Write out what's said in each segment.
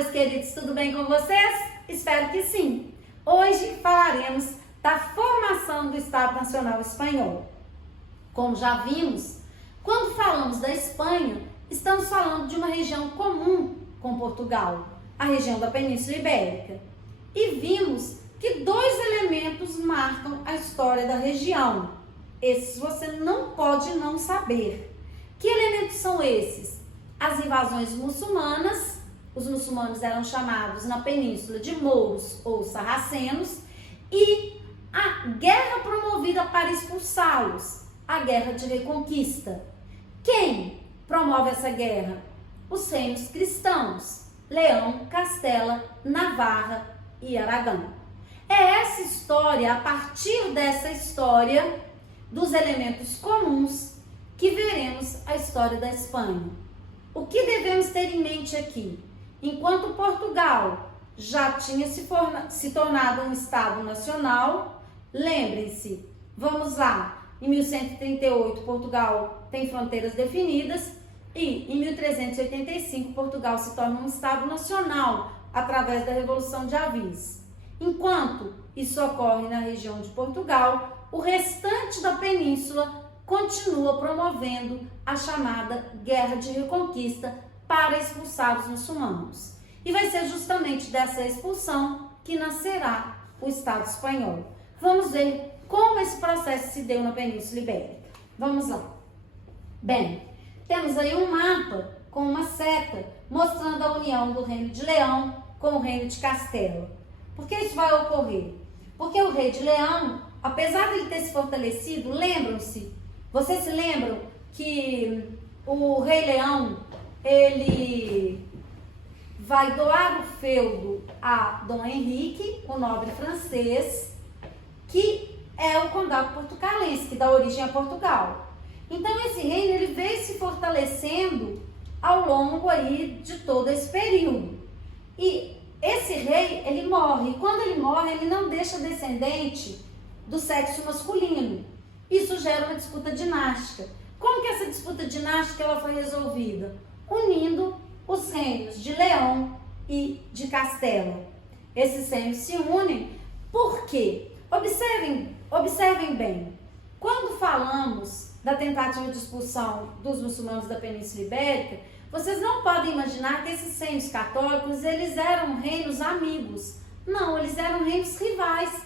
meus queridos, tudo bem com vocês? Espero que sim. Hoje falaremos da formação do Estado Nacional Espanhol. Como já vimos, quando falamos da Espanha, estamos falando de uma região comum com Portugal, a região da Península Ibérica. E vimos que dois elementos marcam a história da região. Esses você não pode não saber. Que elementos são esses? As invasões muçulmanas. Os muçulmanos eram chamados na península de mouros ou sarracenos, e a guerra promovida para expulsá-los, a Guerra de Reconquista. Quem promove essa guerra? Os reinos cristãos, Leão, Castela, Navarra e Aragão. É essa história, a partir dessa história, dos elementos comuns, que veremos a história da Espanha. O que devemos ter em mente aqui? Enquanto Portugal já tinha se tornado um Estado nacional, lembrem-se, vamos lá, em 1138 Portugal tem fronteiras definidas e em 1385 Portugal se torna um Estado nacional através da Revolução de Avis. Enquanto isso ocorre na região de Portugal, o restante da península continua promovendo a chamada Guerra de Reconquista para expulsar os muçulmanos. E vai ser justamente dessa expulsão que nascerá o Estado espanhol. Vamos ver como esse processo se deu na Península Ibérica. Vamos lá. Bem, temos aí um mapa com uma seta mostrando a união do Reino de Leão com o Reino de Castela. Por que isso vai ocorrer? Porque o rei de Leão, apesar de ele ter se fortalecido, lembram-se, vocês se lembram que o rei Leão, ele vai doar o feudo a Dom Henrique, o nobre francês, que é o condado portucalense, que dá origem a Portugal. Então esse reino ele veio se fortalecendo ao longo aí de todo esse período. E esse rei, ele morre. E quando ele morre, ele não deixa descendente do sexo masculino. Isso gera uma disputa dinástica. Como que essa disputa dinástica ela foi resolvida? Unindo os reinos de Leão e de Castela. Esses reinos se unem por quê? Observem bem. Quando falamos da tentativa de expulsão dos muçulmanos da Península Ibérica, vocês não podem imaginar que esses reinos católicos, eles eram reinos amigos. Não, eles eram reinos rivais.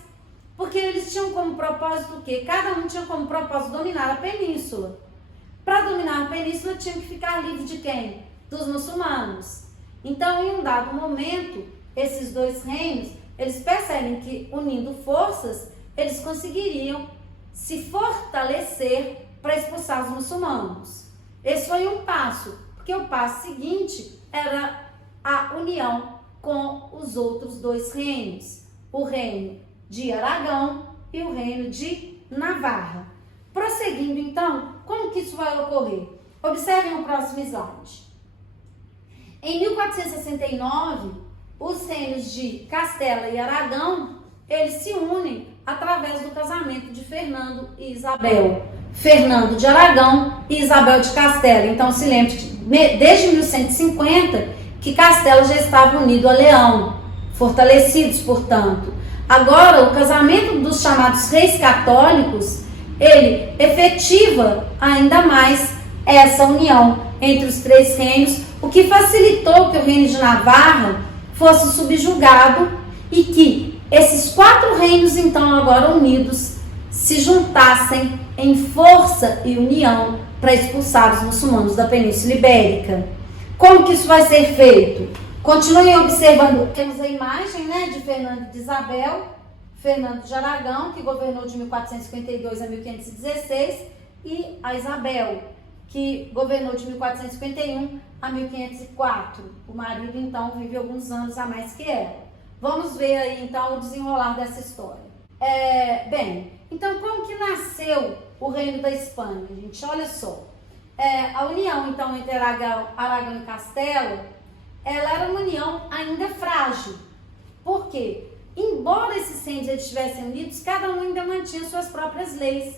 Porque eles tinham como propósito o quê? Cada um tinha como propósito dominar a península. Para dominar a península, tinha que ficar livre de quem? Dos muçulmanos. Então, em um dado momento, esses dois reinos, eles percebem que, unindo forças, eles conseguiriam se fortalecer para expulsar os muçulmanos. Esse foi um passo, porque o passo seguinte era a união com os outros dois reinos, o reino de Aragão e o reino de Navarra. Prosseguindo então, como que isso vai ocorrer? Observem o próximo slide. Em 1469, os reinos de Castela e Aragão, eles se unem através do casamento de Fernando e Isabel. Fernando de Aragão e Isabel de Castela. Então se lembre que desde 1150 que Castela já estava unido a Leão, fortalecidos, portanto. Agora, o casamento dos chamados reis católicos, ele efetiva ainda mais essa união entre os três reinos, o que facilitou que o reino de Navarra fosse subjugado e que esses quatro reinos, então, agora unidos, se juntassem em força e união para expulsar os muçulmanos da Península Ibérica. Como que isso vai ser feito? Continuem observando, temos a imagem, né, de Fernando de Isabel, Fernando de Aragão, que governou de 1452 a 1516, e a Isabel, que governou de 1451 a 1504. O marido, então, vive alguns anos a mais que ela. Vamos ver aí, então, o desenrolar dessa história. Bem, então, como que nasceu o Reino da Espanha, gente? Olha só. A união, então, entre Aragão e Castela, ela era uma união ainda frágil. Por quê? Embora esses reinos estivessem unidos, cada um ainda mantinha suas próprias leis.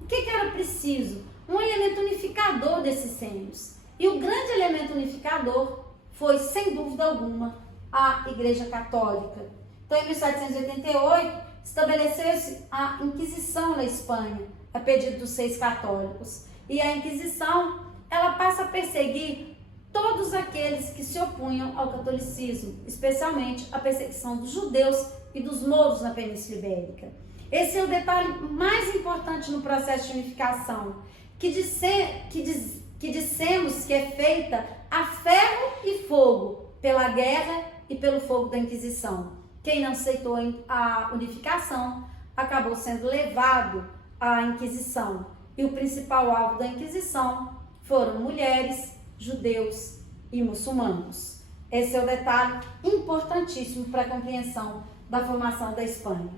O que era preciso? Um elemento unificador desses reinos. E o grande elemento unificador foi, sem dúvida alguma, a Igreja Católica. Então, em 1788, estabeleceu-se a Inquisição na Espanha, a pedido dos 6 católicos. E a Inquisição, ela passa a perseguir todos aqueles que se opunham ao catolicismo, especialmente a perseguição dos judeus e dos mouros na Península Ibérica. Esse é o detalhe mais importante no processo de unificação, que dissemos que é feita a ferro e fogo, pela guerra e pelo fogo da Inquisição. Quem não aceitou a unificação acabou sendo levado à Inquisição. E o principal alvo da Inquisição foram mulheres, judeus e muçulmanos. Esse é o detalhe importantíssimo para a compreensão da formação da Espanha.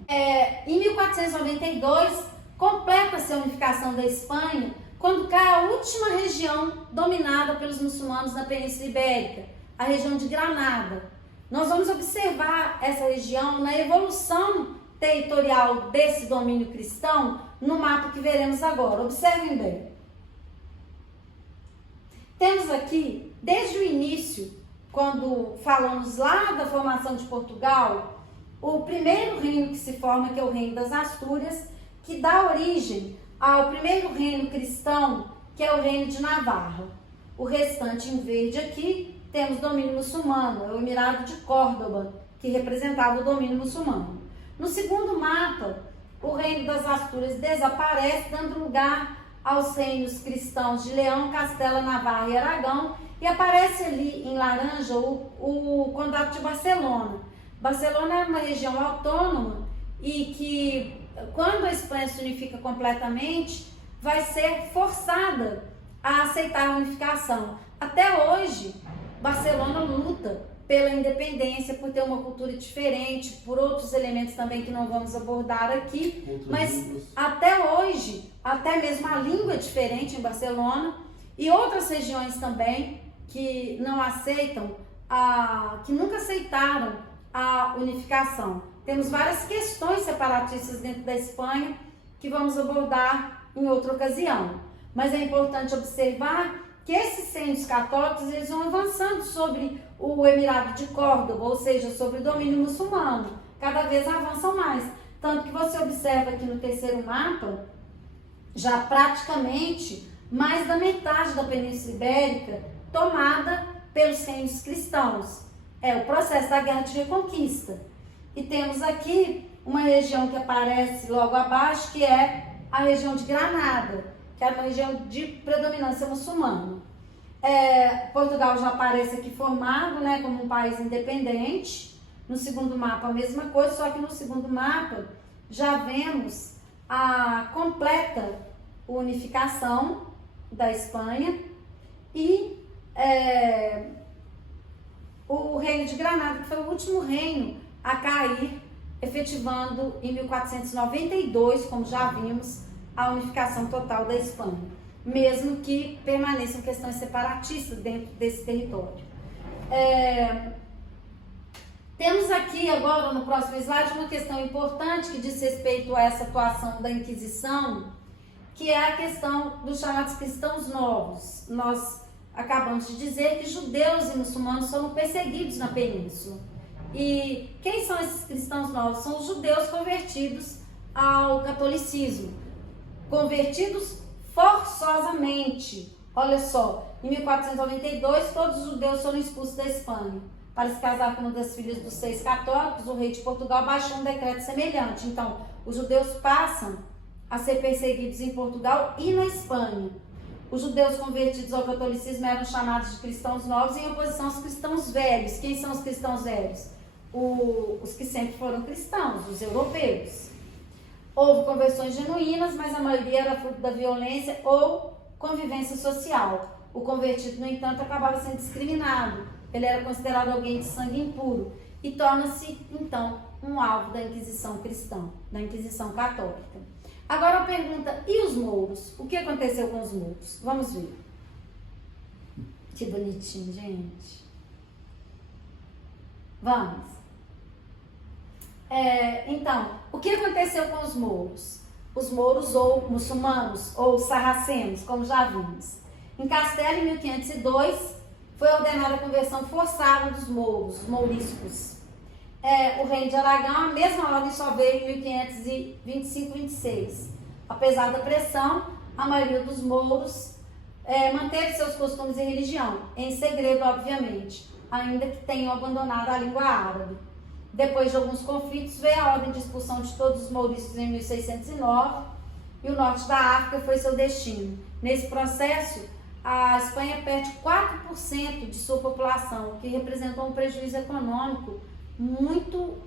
Em 1492, completa-se a unificação da Espanha, quando cai a última região dominada pelos muçulmanos na Península Ibérica, a região de Granada. Nós vamos observar essa região na evolução territorial desse domínio cristão no mapa que veremos agora. Observem bem. Temos aqui, desde o início, quando falamos lá da formação de Portugal, o primeiro reino que se forma, que é o Reino das Astúrias, que dá origem ao primeiro reino cristão, que é o Reino de Navarra. O restante em verde aqui, temos domínio muçulmano, é o Emirado de Córdoba, que representava o domínio muçulmano. No segundo mapa, o Reino das Astúrias desaparece, dando lugar aos reinos cristãos de Leão, Castela, Navarra e Aragão, e aparece ali em laranja o Condado de Barcelona. Barcelona é uma região autônoma e que, quando a Espanha se unifica completamente, vai ser forçada a aceitar a unificação. Até hoje, Barcelona luta pela independência, por ter uma cultura diferente, por outros elementos também que não vamos abordar aqui, mas até hoje, até mesmo a língua é diferente em Barcelona, e outras regiões também que não aceitam, que nunca aceitaram a unificação. Temos várias questões separatistas dentro da Espanha que vamos abordar em outra ocasião, mas é importante observar que esses reinos católicos, eles vão avançando sobre o Emirado de Córdoba, ou seja, sobre o domínio muçulmano, cada vez avançam mais, tanto que você observa aqui no terceiro mapa, já praticamente mais da metade da Península Ibérica tomada pelos reinos cristãos. É o processo da Guerra de Reconquista. E temos aqui uma região que aparece logo abaixo, que é a região de Granada, que é uma região de predominância muçulmana. Portugal já aparece aqui formado, né, como um país independente. No segundo mapa a mesma coisa, só que no segundo mapa já vemos a completa unificação da Espanha e o reino de Granada, que foi o último reino a cair, efetivando em 1492, como já vimos, a unificação total da Espanha, mesmo que permaneçam questões separatistas dentro desse território. Temos aqui agora, no próximo slide, uma questão importante que diz respeito a essa atuação da Inquisição, que é a questão dos chamados cristãos novos. Nós acabamos de dizer que judeus e muçulmanos foram perseguidos na península. E quem são esses cristãos novos? São os judeus convertidos ao catolicismo. Convertidos forçosamente. Olha só, em 1492, todos os judeus foram expulsos da Espanha. Para se casar com uma das filhas dos 6 católicos, o rei de Portugal baixou um decreto semelhante. Então, os judeus passam a ser perseguidos em Portugal e na Espanha. Os judeus convertidos ao catolicismo eram chamados de cristãos novos em oposição aos cristãos velhos. Quem são os cristãos velhos? Os que sempre foram cristãos, os europeus. Houve conversões genuínas, mas a maioria era fruto da violência ou convivência social. O convertido, no entanto, acabava sendo discriminado. Ele era considerado alguém de sangue impuro e torna-se, então, um alvo da Inquisição cristã, da Inquisição católica. Agora a pergunta, e os mouros? O que aconteceu com os mouros? Vamos ver. Que bonitinho, gente. Vamos. Então, o que aconteceu com os mouros? Os mouros ou muçulmanos, ou sarracenos, como já vimos. Em Castela, em 1502, foi ordenada a conversão forçada dos mouros, os mouriscos. O reino de Aragão, a mesma ordem só veio em 1525-26. Apesar da pressão, a maioria dos mouros manteve seus costumes e religião, em segredo, obviamente, ainda que tenham abandonado a língua árabe. Depois de alguns conflitos, veio a ordem de expulsão de todos os mouriscos em 1609 e o norte da África foi seu destino. Nesse processo, a Espanha perde 4% de sua população, o que representou um prejuízo econômico muito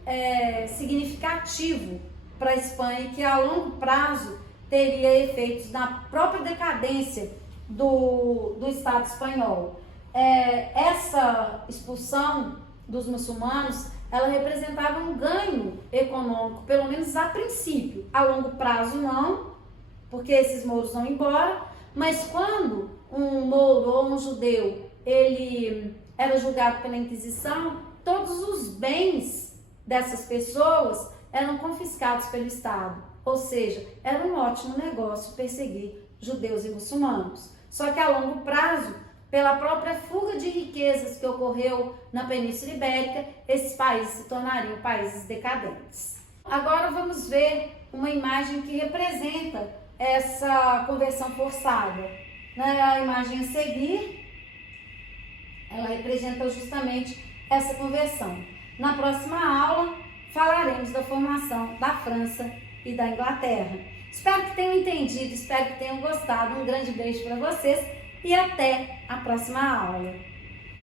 significativo para a Espanha e que a longo prazo teria efeitos na própria decadência do Estado espanhol. Essa expulsão dos muçulmanos, ela representava um ganho econômico, pelo menos a princípio. A longo prazo não, porque esses mouros vão embora, mas quando um mouro ou um judeu, ele era julgado pela Inquisição, todos os bens dessas pessoas eram confiscados pelo Estado. Ou seja, era um ótimo negócio perseguir judeus e muçulmanos. Só que a longo prazo, pela própria fuga de riquezas que ocorreu na Península Ibérica, esses países se tornariam países decadentes. Agora vamos ver uma imagem que representa essa conversão forçada. A imagem a seguir, ela representa justamente essa conversão. Na próxima aula, falaremos da formação da França e da Inglaterra. Espero que tenham entendido, espero que tenham gostado. Um grande beijo para vocês e até a próxima aula.